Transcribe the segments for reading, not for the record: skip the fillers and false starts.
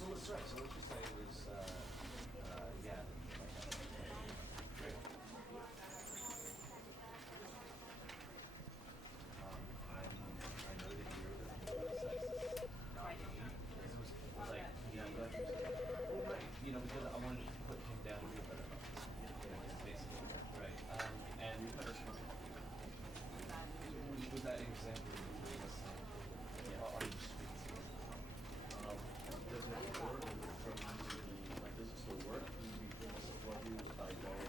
So let's try. So let's just say it was, yeah. Great. I know that you're the sexist, not me. It was like, well, right. Because I wanted to put him down to a better level. Basically, right. And we put ourselves. Was that an example of the same? Yeah. Are you speaking? Does it work from like does it still work? Do you feel this is what you like going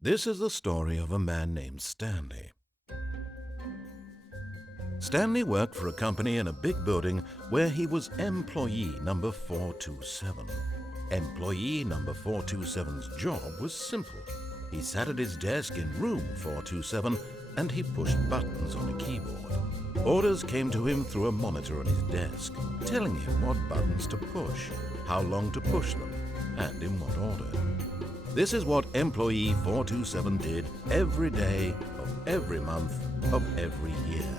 This is the story of a man named Stanley. Stanley worked for a company in a big building where he was employee number 427. Employee number 427's job was simple. He sat at his desk in room 427 and he pushed buttons on a keyboard. Orders came to him through a monitor on his desk, telling him what buttons to push, how long to push them, and in what order. This is what employee 427 did every day of every month of every year.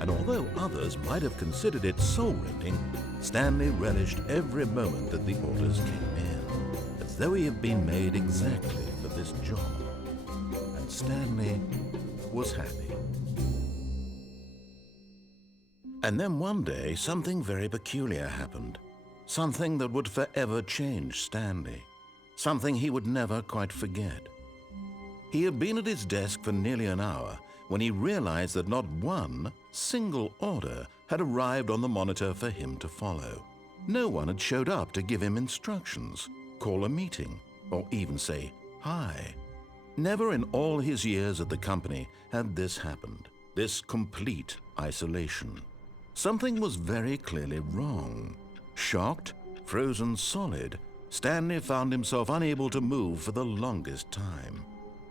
And although others might have considered it soul-rending, Stanley relished every moment that the orders came in, as though he had been made exactly for this job. And Stanley was happy. And then one day, something very peculiar happened. Something that would forever change Stanley. Something he would never quite forget. He had been at his desk for nearly an hour when he realized that not one single order had arrived on the monitor for him to follow. No one had showed up to give him instructions, call a meeting, or even say hi. Never in all his years at the company had this happened, this complete isolation. Something was very clearly wrong. Shocked, frozen solid, Stanley found himself unable to move for the longest time.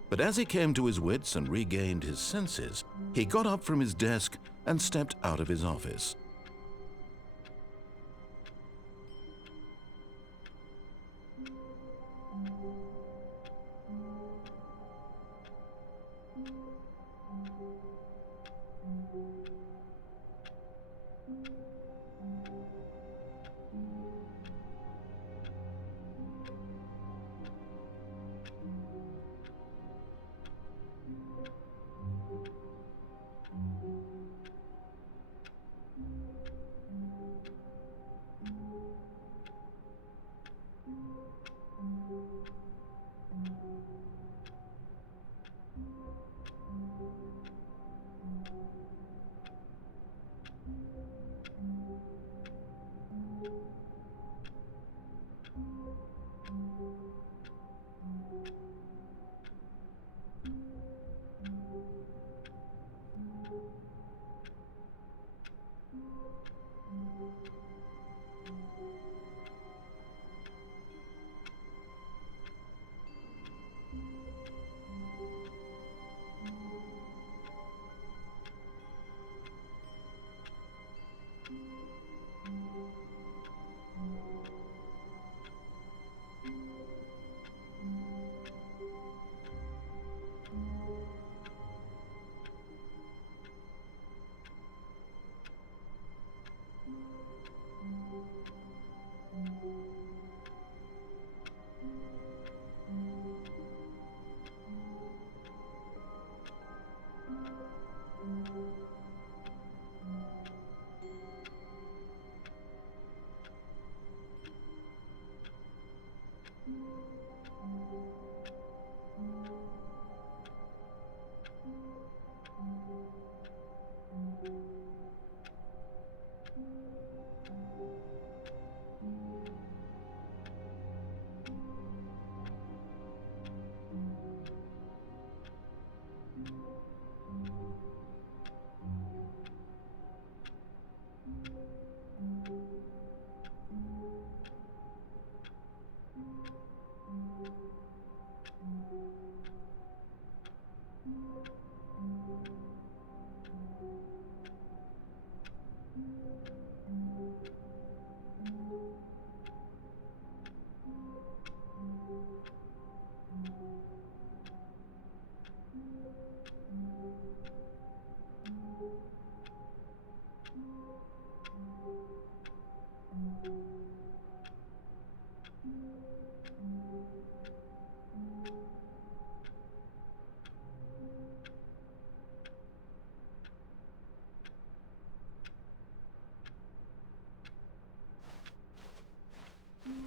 But as he came to his wits and regained his senses, he got up from his desk and stepped out of his office.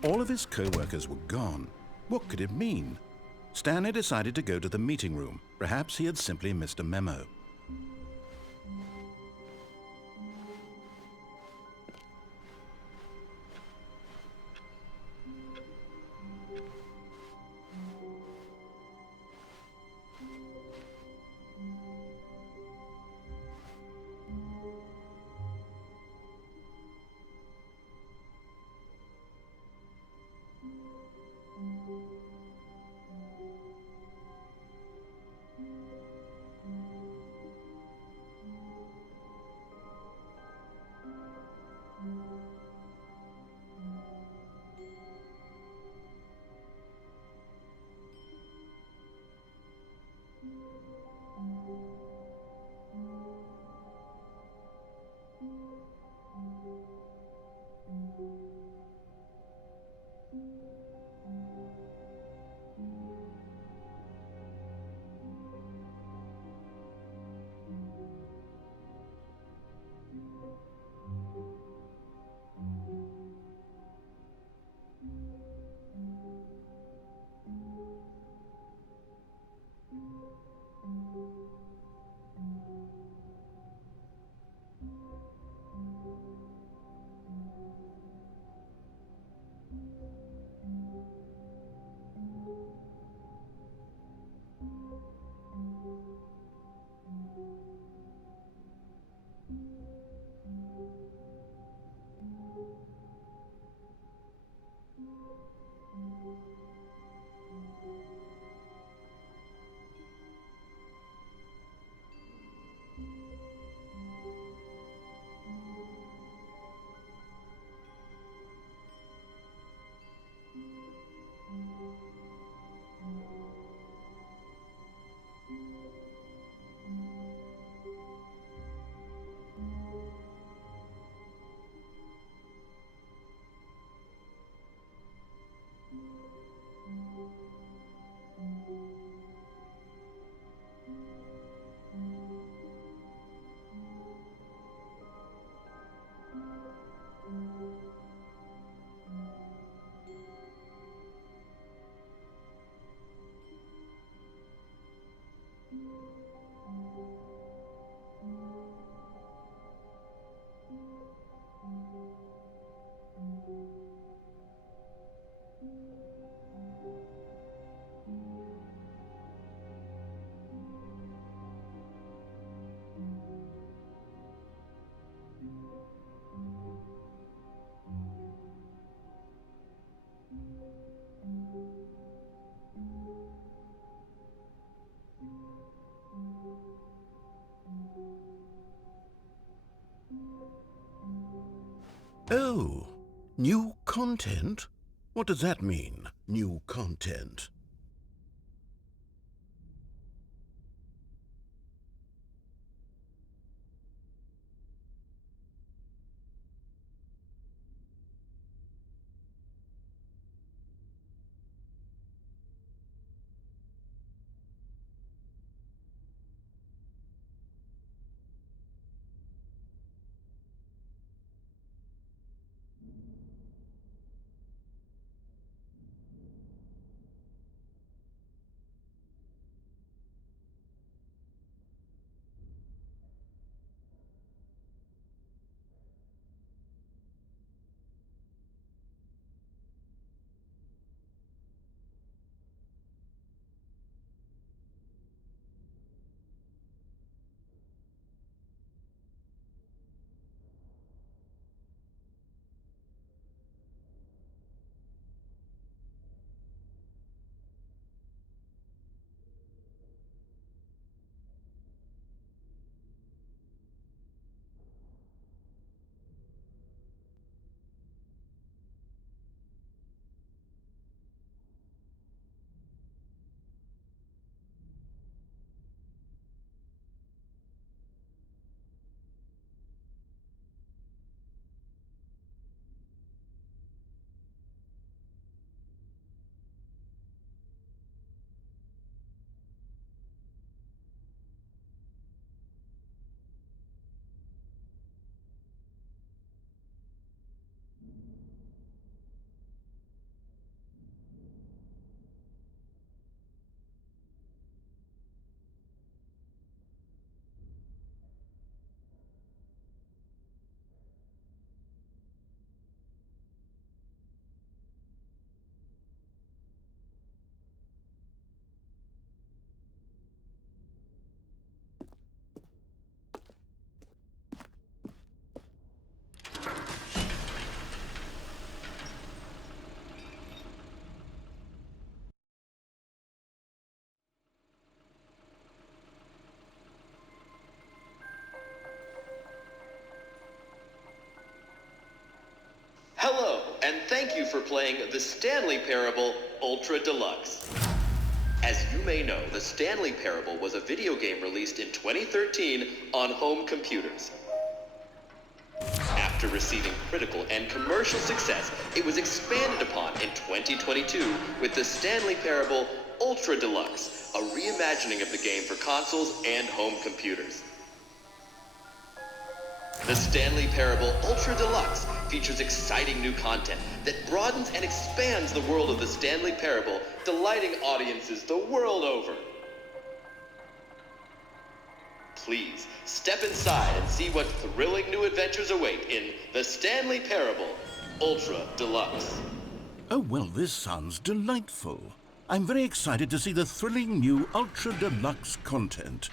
All of his co-workers were gone. What could it mean? Stanley decided to go to the meeting room. Perhaps he had simply missed a memo. Oh, new content? What does that mean, new content? for playing the Stanley Parable Ultra Deluxe. As you may know, the Stanley Parable was a video game released in 2013 on home computers. After receiving critical and commercial success, it was expanded upon in 2022 with the Stanley Parable Ultra Deluxe, a reimagining of the game for consoles and home computers. The Stanley Parable Ultra Deluxe features exciting new content that broadens and expands the world of the Stanley Parable, delighting audiences the world over. Please, step inside and see what thrilling new adventures await in the Stanley Parable Ultra Deluxe. Oh, well, this sounds delightful. I'm very excited to see the thrilling new Ultra Deluxe content.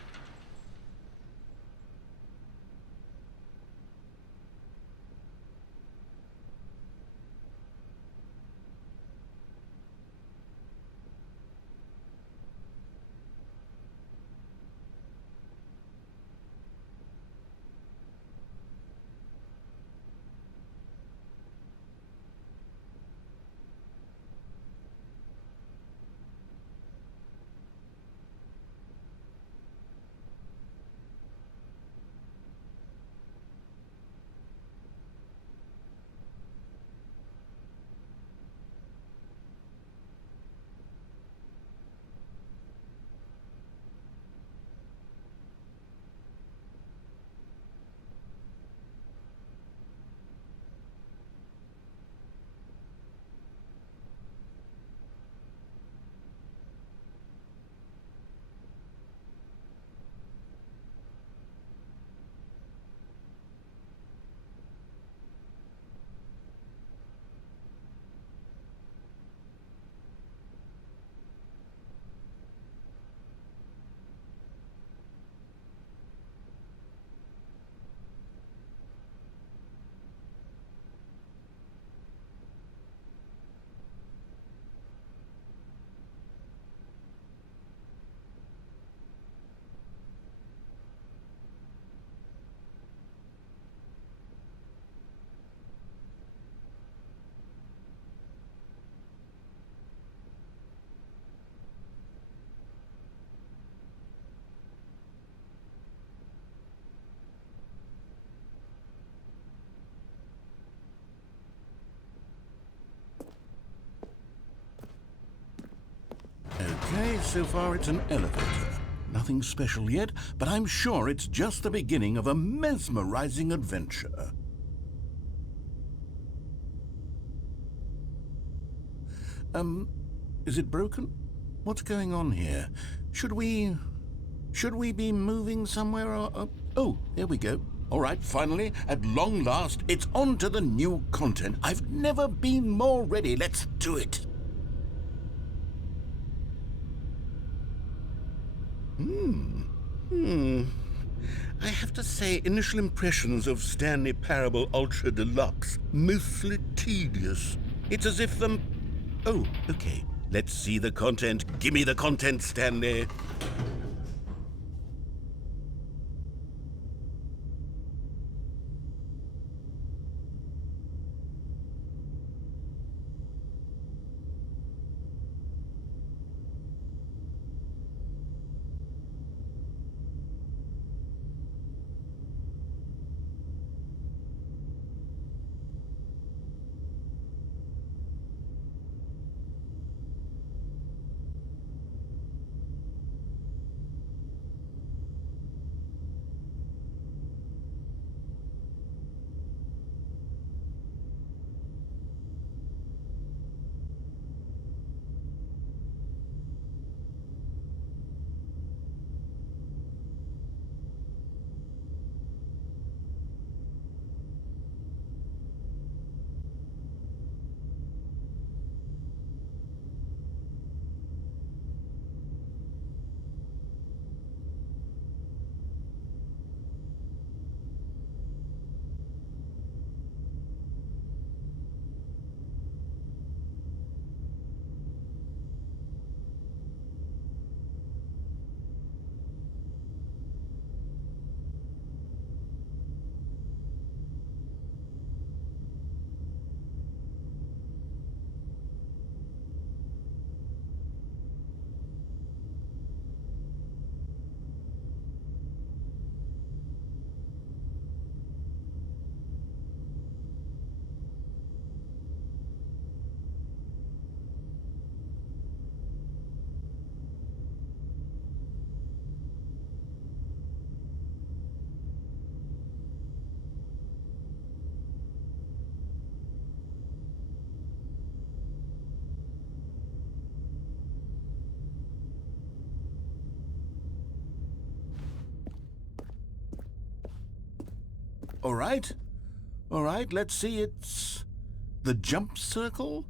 Okay, so far it's an elevator. Nothing special yet, but I'm sure it's just the beginning of a mesmerizing adventure. Is it broken? What's going on here? Should we be moving somewhere or... Oh, there we go. All right, finally, at long last, it's on to the new content. I've never been more ready. Let's do it. I have to say, initial impressions of Stanley Parable Ultra Deluxe, mostly tedious. It's as if Oh, okay. Let's see the content. Give me the content, Stanley. All right. All right, let's see. It's the jump circle?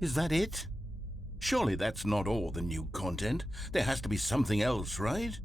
Is that it? Surely that's not all the new content. There has to be something else, right?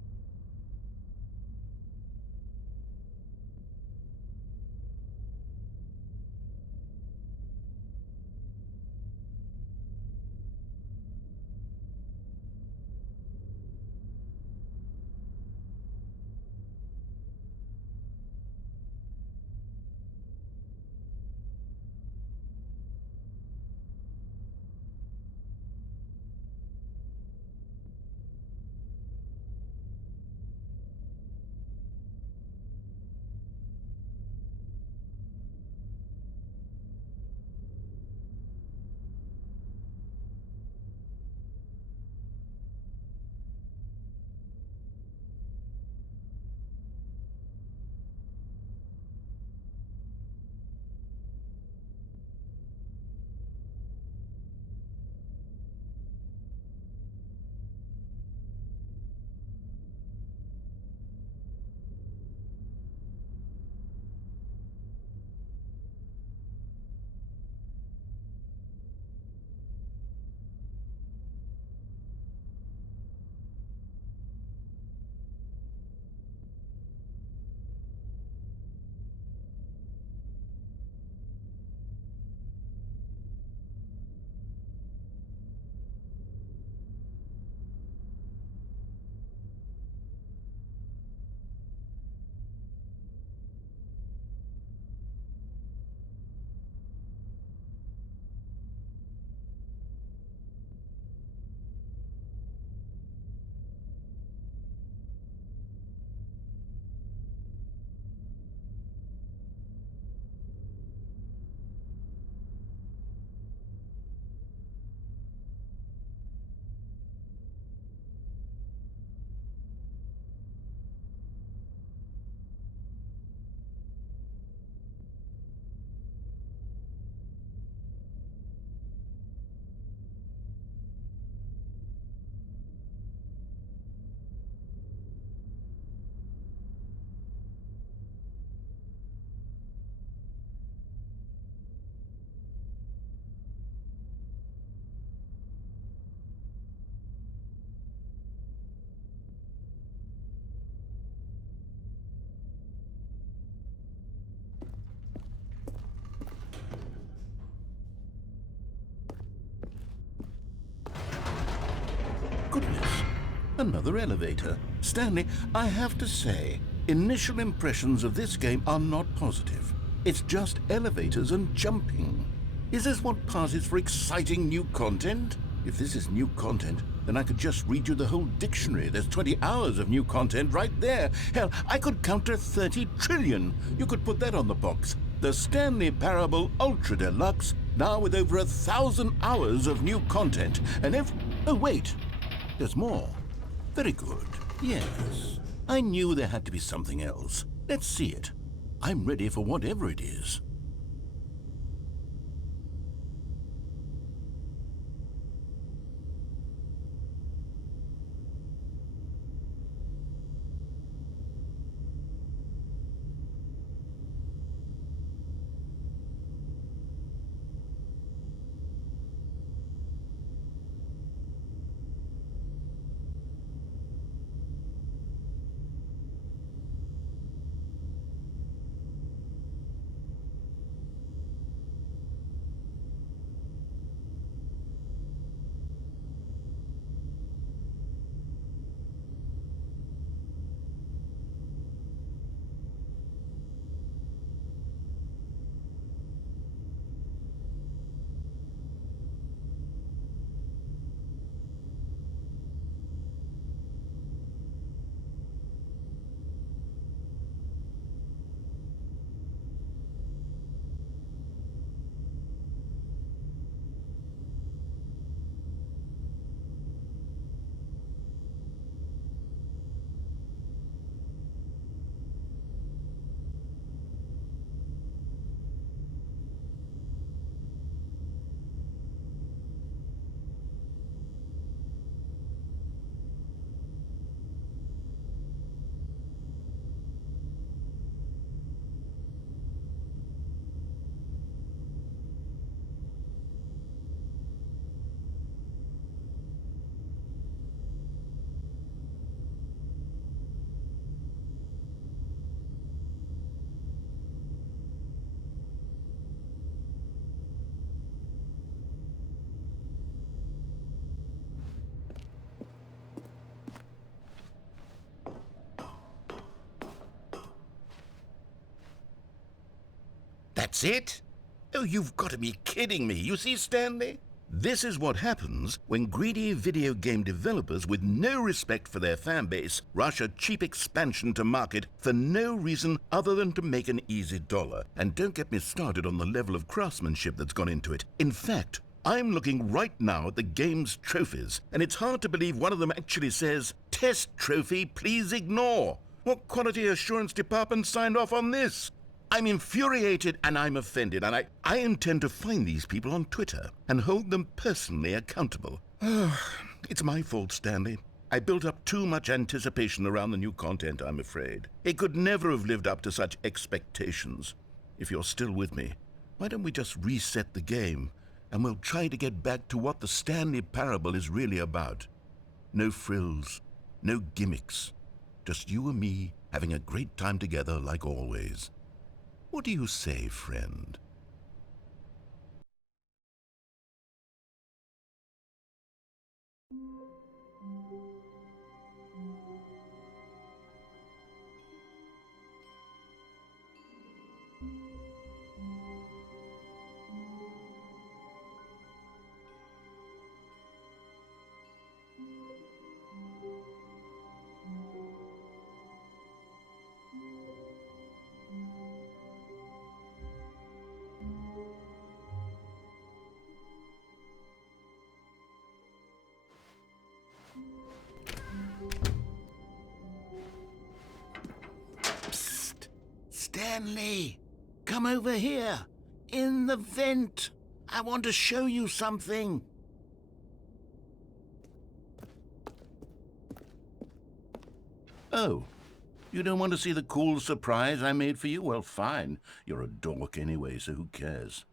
Another elevator. Stanley, I have to say, initial impressions of this game are not positive. It's just elevators and jumping. Is this what passes for exciting new content? If this is new content, then I could just read you the whole dictionary. There's 20 hours of new content right there. Hell, I could count to 30 trillion. You could put that on the box. The Stanley Parable Ultra Deluxe, now with over 1,000 hours of new content. And oh, wait. There's more. Very good. Yes. I knew there had to be something else. Let's see it. I'm ready for whatever it is. That's it? Oh, you've got to be kidding me. You see, Stanley? This is what happens when greedy video game developers with no respect for their fan base rush a cheap expansion to market for no reason other than to make an easy dollar. And don't get me started on the level of craftsmanship that's gone into it. In fact, I'm looking right now at the game's trophies, and it's hard to believe one of them actually says, "Test trophy, please ignore." What quality assurance department signed off on this? I'm infuriated and I'm offended, and I intend to find these people on Twitter and hold them personally accountable. It's my fault, Stanley. I built up too much anticipation around the new content, I'm afraid. It could never have lived up to such expectations. If you're still with me, why don't we just reset the game and we'll try to get back to what the Stanley Parable is really about. No frills, no gimmicks, just you and me having a great time together like always. What do you say, friend? Psst! Stanley! Come over here! In the vent! I want to show you something! Oh, you don't want to see the cool surprise I made for you? Well, fine. You're a dork anyway, so who cares?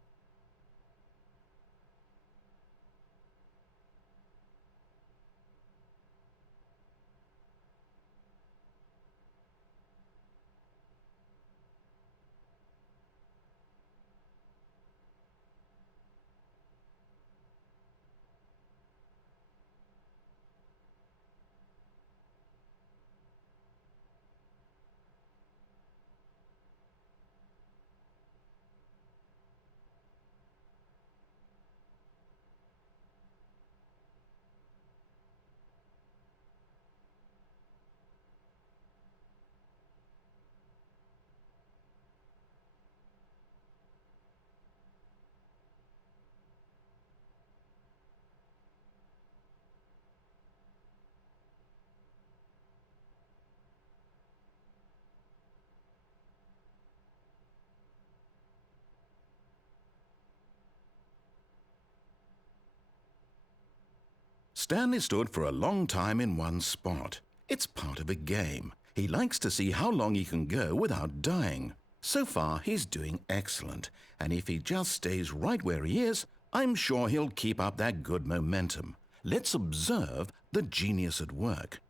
Stanley stood for a long time in one spot. It's part of a game. He likes to see how long he can go without dying. So far, he's doing excellent, and if he just stays right where he is, I'm sure he'll keep up that good momentum. Let's observe the genius at work.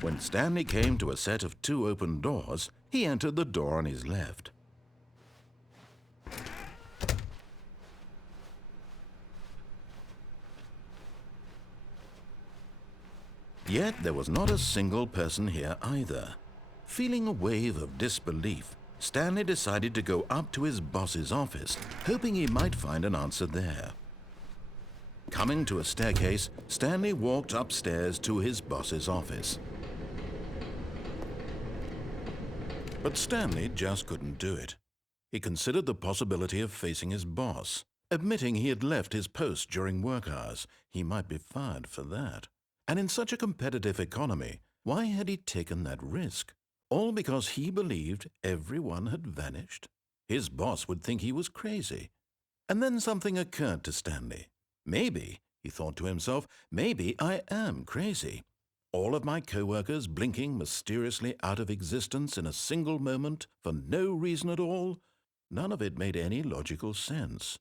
When Stanley came to a set of 2 open doors, he entered the door on his left. Yet there was not a single person here either. Feeling a wave of disbelief, Stanley decided to go up to his boss's office, hoping he might find an answer there. Coming to a staircase, Stanley walked upstairs to his boss's office. But Stanley just couldn't do it. He considered the possibility of facing his boss. Admitting he had left his post during work hours, he might be fired for that. And in such a competitive economy, why had he taken that risk? All because he believed everyone had vanished? His boss would think he was crazy. And then something occurred to Stanley. Maybe, he thought to himself, maybe I am crazy. All of my co-workers blinking mysteriously out of existence in a single moment for no reason at all? None of it made any logical sense.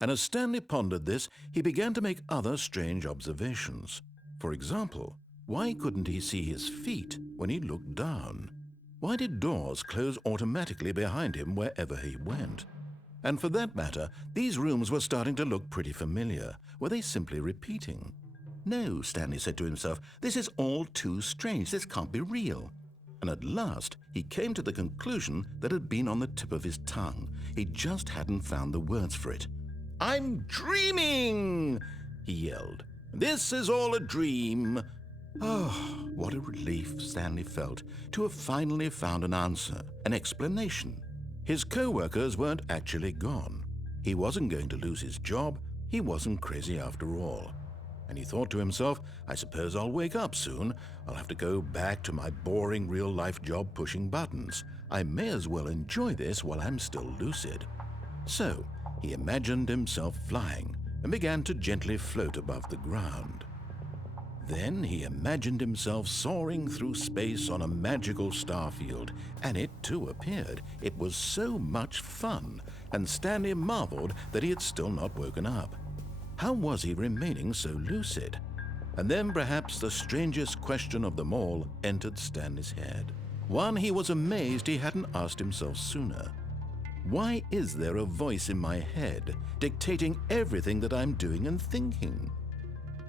And as Stanley pondered this, he began to make other strange observations. For example, why couldn't he see his feet when he looked down? Why did doors close automatically behind him wherever he went? And for that matter, these rooms were starting to look pretty familiar. Were they simply repeating? No, Stanley said to himself, this is all too strange. This can't be real. And at last, he came to the conclusion that had been on the tip of his tongue. He just hadn't found the words for it. I'm dreaming, he yelled. This is all a dream. Oh, what a relief Stanley felt to have finally found an answer, an explanation. His co-workers weren't actually gone. He wasn't going to lose his job. He wasn't crazy after all. And he thought to himself, I suppose I'll wake up soon. I'll have to go back to my boring real-life job pushing buttons. I may as well enjoy this while I'm still lucid. So he imagined himself flying and began to gently float above the ground. Then he imagined himself soaring through space on a magical starfield, and it too appeared. It was so much fun, and Stanley marveled that he had still not woken up. How was he remaining so lucid? And then perhaps the strangest question of them all entered Stanley's head. One he was amazed he hadn't asked himself sooner. Why is there a voice in my head dictating everything that I'm doing and thinking?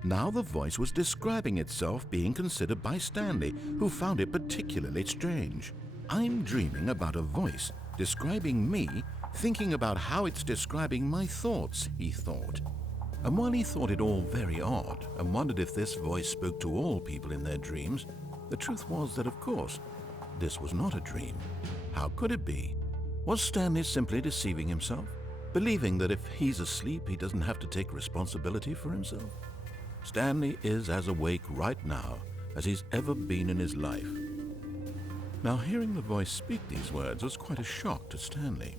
Now the voice was describing itself being considered by Stanley, who found it particularly strange. I'm dreaming about a voice describing me, thinking about how it's describing my thoughts, he thought. And while he thought it all very odd and wondered if this voice spoke to all people in their dreams, the truth was that, of course, this was not a dream. How could it be? Was Stanley simply deceiving himself, believing that if he's asleep, he doesn't have to take responsibility for himself? Stanley is as awake right now as he's ever been in his life. Now, hearing the voice speak these words was quite a shock to Stanley.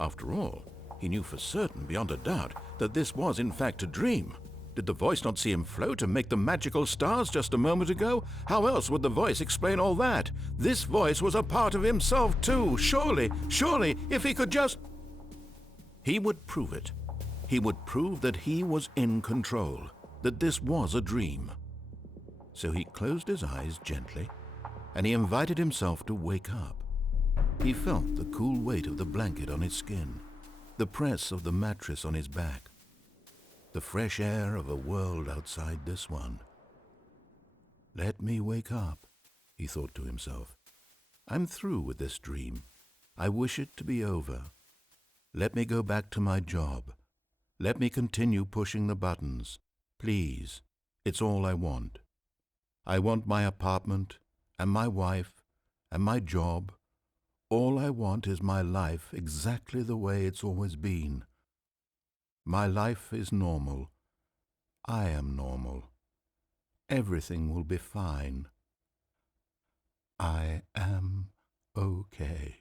After all, he knew for certain, beyond a doubt, that this was in fact a dream. Did the voice not see him float and make the magical stars just a moment ago? How else would the voice explain all that? This voice was a part of himself too. Surely, if he could just... He would prove it. He would prove that he was in control, that this was a dream. So he closed his eyes gently, and he invited himself to wake up. He felt the cool weight of the blanket on his skin, the press of the mattress on his back, the fresh air of a world outside this one. Let me wake up, he thought to himself. I'm through with this dream. I wish it to be over. Let me go back to my job. Let me continue pushing the buttons. Please, it's all I want. I want my apartment, and my wife, and my job. All I want is my life exactly the way it's always been. My life is normal. I am normal. Everything will be fine. I am okay.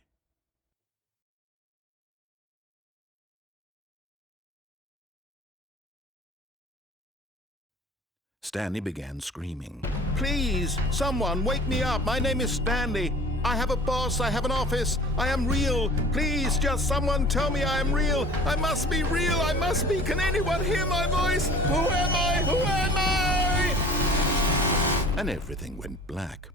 Stanley began screaming. Please, someone, wake me up. My name is Stanley. I have a boss. I have an office. I am real. Please, just someone tell me I am real. I must be real. I must be. Can anyone hear my voice? Who am I? Who am I? And everything went black.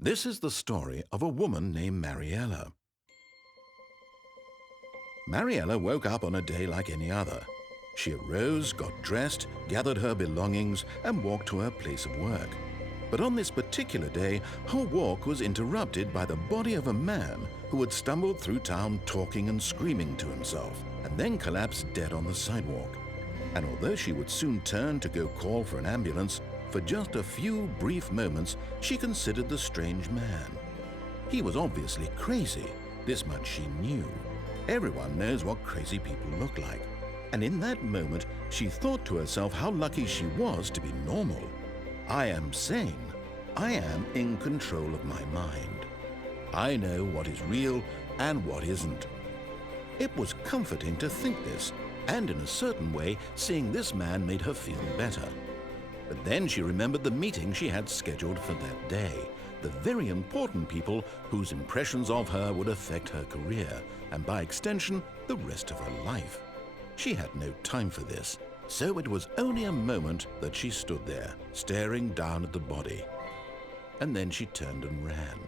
This is the story of a woman named Mariella. Mariella woke up on a day like any other. She arose, got dressed, gathered her belongings, and walked to her place of work. But on this particular day, her walk was interrupted by the body of a man who had stumbled through town talking and screaming to himself, and then collapsed dead on the sidewalk. And although she would soon turn to go call for an ambulance, for just a few brief moments she considered the strange man. He was obviously crazy, this much she knew. Everyone knows what crazy people look like. And in that moment, she thought to herself how lucky she was to be normal. I am sane. I am in control of my mind. I know what is real and what isn't. It was comforting to think this, and in a certain way, seeing this man made her feel better. But then she remembered the meeting she had scheduled for that day, the very important people whose impressions of her would affect her career, and by extension, the rest of her life. She had no time for this, so it was only a moment that she stood there, staring down at the body. And then she turned and ran.